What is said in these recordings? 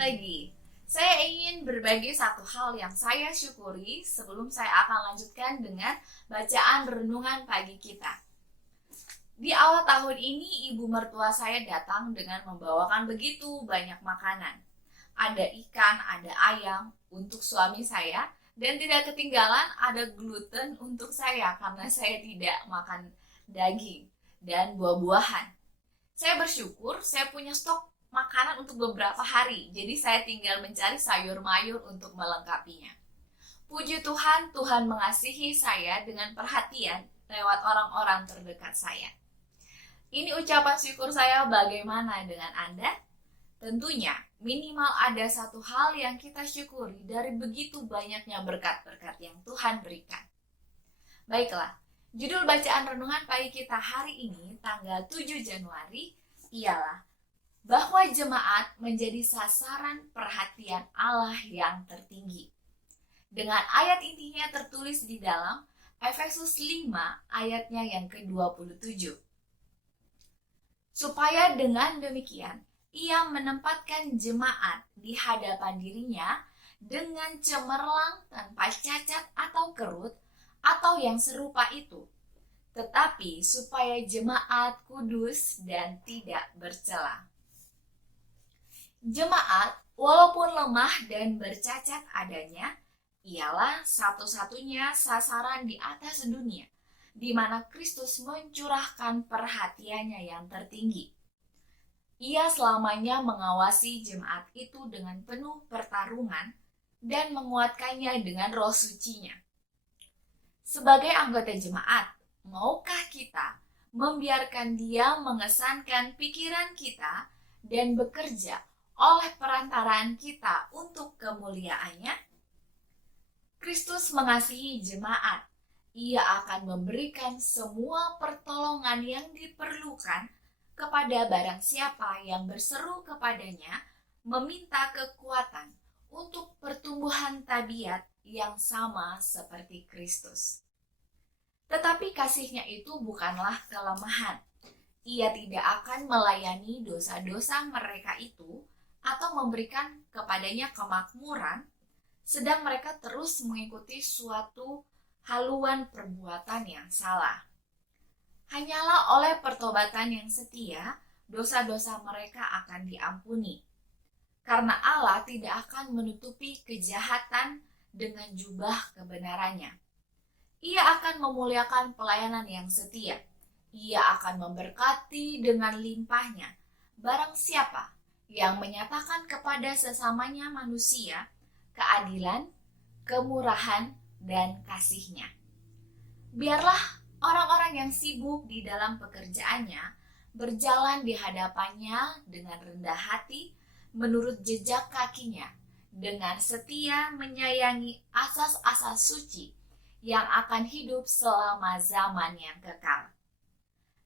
pagi. Saya ingin berbagi satu hal yang saya syukuri sebelum saya akan lanjutkan dengan bacaan renungan pagi kita. Di awal tahun ini, ibu mertua saya datang dengan membawakan begitu banyak makanan. Ada ikan, ada ayam untuk suami saya, dan tidak ketinggalan ada gluten untuk saya karena saya tidak makan daging dan buah-buahan. Saya bersyukur saya punya stok makanan untuk beberapa hari, jadi saya tinggal mencari sayur mayur untuk melengkapinya. Puji Tuhan, Tuhan mengasihi saya dengan perhatian lewat orang-orang terdekat saya. Ini ucapan syukur saya. Bagaimana dengan Anda? Tentunya minimal ada satu hal yang kita syukuri dari begitu banyaknya berkat-berkat yang Tuhan berikan. Baiklah, judul bacaan renungan pagi kita hari ini, tanggal 7 Januari, ialah bahwa jemaat menjadi sasaran perhatian Allah yang tertinggi. Dengan ayat intinya tertulis di dalam Efesus 5 ayatnya yang ke-27. Supaya dengan demikian, ia menempatkan jemaat di hadapan dirinya dengan cemerlang tanpa cacat atau kerut atau yang serupa itu. Tetapi supaya jemaat kudus dan tidak bercela. Jemaat, walaupun lemah dan bercacat adanya, ialah satu-satunya sasaran di atas dunia, di mana Kristus mencurahkan perhatiannya yang tertinggi. Ia selamanya mengawasi jemaat itu dengan penuh pertarungan dan menguatkannya dengan roh sucinya. Sebagai anggota jemaat, maukah kita membiarkan Dia mengesankan pikiran kita dan bekerja oleh perantaraan kita untuk kemuliaannya? Kristus mengasihi jemaat. Ia akan memberikan semua pertolongan yang diperlukan kepada barang siapa yang berseru kepadanya, meminta kekuatan untuk pertumbuhan tabiat yang sama seperti Kristus. Tetapi kasih-Nya itu bukanlah kelemahan. Ia tidak akan melayani dosa-dosa mereka itu atau memberikan kepadanya kemakmuran, sedang mereka terus mengikuti suatu haluan perbuatan yang salah. Hanyalah oleh pertobatan yang setia, dosa-dosa mereka akan diampuni. Karena Allah tidak akan menutupi kejahatan dengan jubah kebenarannya. Ia akan memuliakan pelayanan yang setia. Ia akan memberkati dengan limpahnya barang siapa yang menyatakan kepada sesamanya manusia keadilan, kemurahan, dan kasih-Nya. Biarlah orang-orang yang sibuk di dalam pekerjaannya berjalan di hadapannya dengan rendah hati menurut jejak kaki-Nya, dengan setia menyayangi asas-asas suci yang akan hidup selama zaman yang kekal.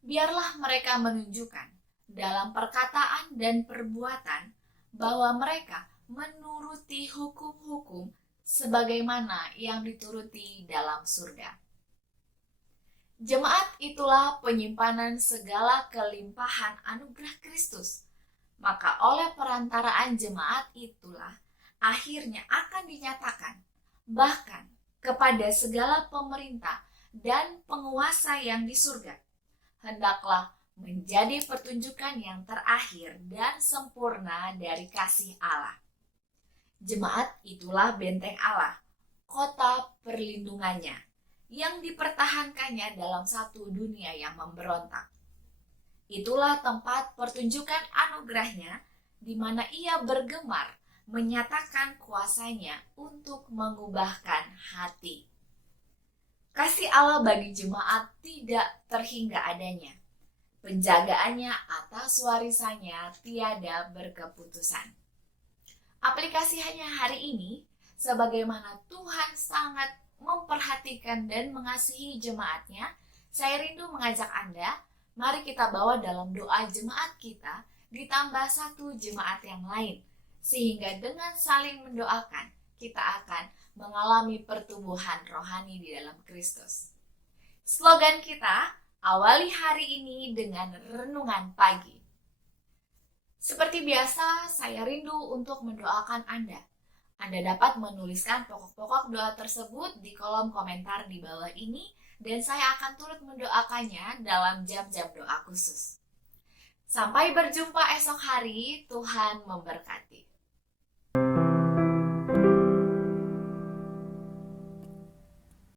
Biarlah mereka menunjukkan dalam perkataan dan perbuatan bahwa mereka menuruti hukum-hukum sebagaimana yang dituruti dalam surga. Jemaat itulah penyimpanan segala kelimpahan anugerah Kristus. Maka oleh perantaraan jemaat itulah akhirnya akan dinyatakan bahkan kepada segala pemerintah dan penguasa yang di surga, hendaklah menjadi pertunjukan yang terakhir dan sempurna dari kasih Allah. Jemaat itulah benteng Allah, kota perlindungannya, yang dipertahankannya dalam satu dunia yang memberontak. Itulah tempat pertunjukan anugerahnya, di mana ia bergemar menyatakan kuasanya untuk mengubahkan hati. Kasih Allah bagi jemaat tidak terhingga adanya. Penjagaannya atas warisannya tiada berkeputusan. Aplikasinya hari ini, sebagaimana Tuhan sangat memperhatikan dan mengasihi jemaatnya, saya rindu mengajak Anda, mari kita bawa dalam doa jemaat kita, ditambah satu jemaat yang lain, sehingga dengan saling mendoakan, kita akan mengalami pertumbuhan rohani di dalam Kristus. Slogan kita, awali hari ini dengan renungan pagi. Seperti biasa, saya rindu untuk mendoakan Anda. Anda dapat menuliskan pokok-pokok doa tersebut di kolom komentar di bawah ini, dan saya akan turut mendoakannya dalam jam-jam doa khusus. Sampai berjumpa esok hari, Tuhan memberkati.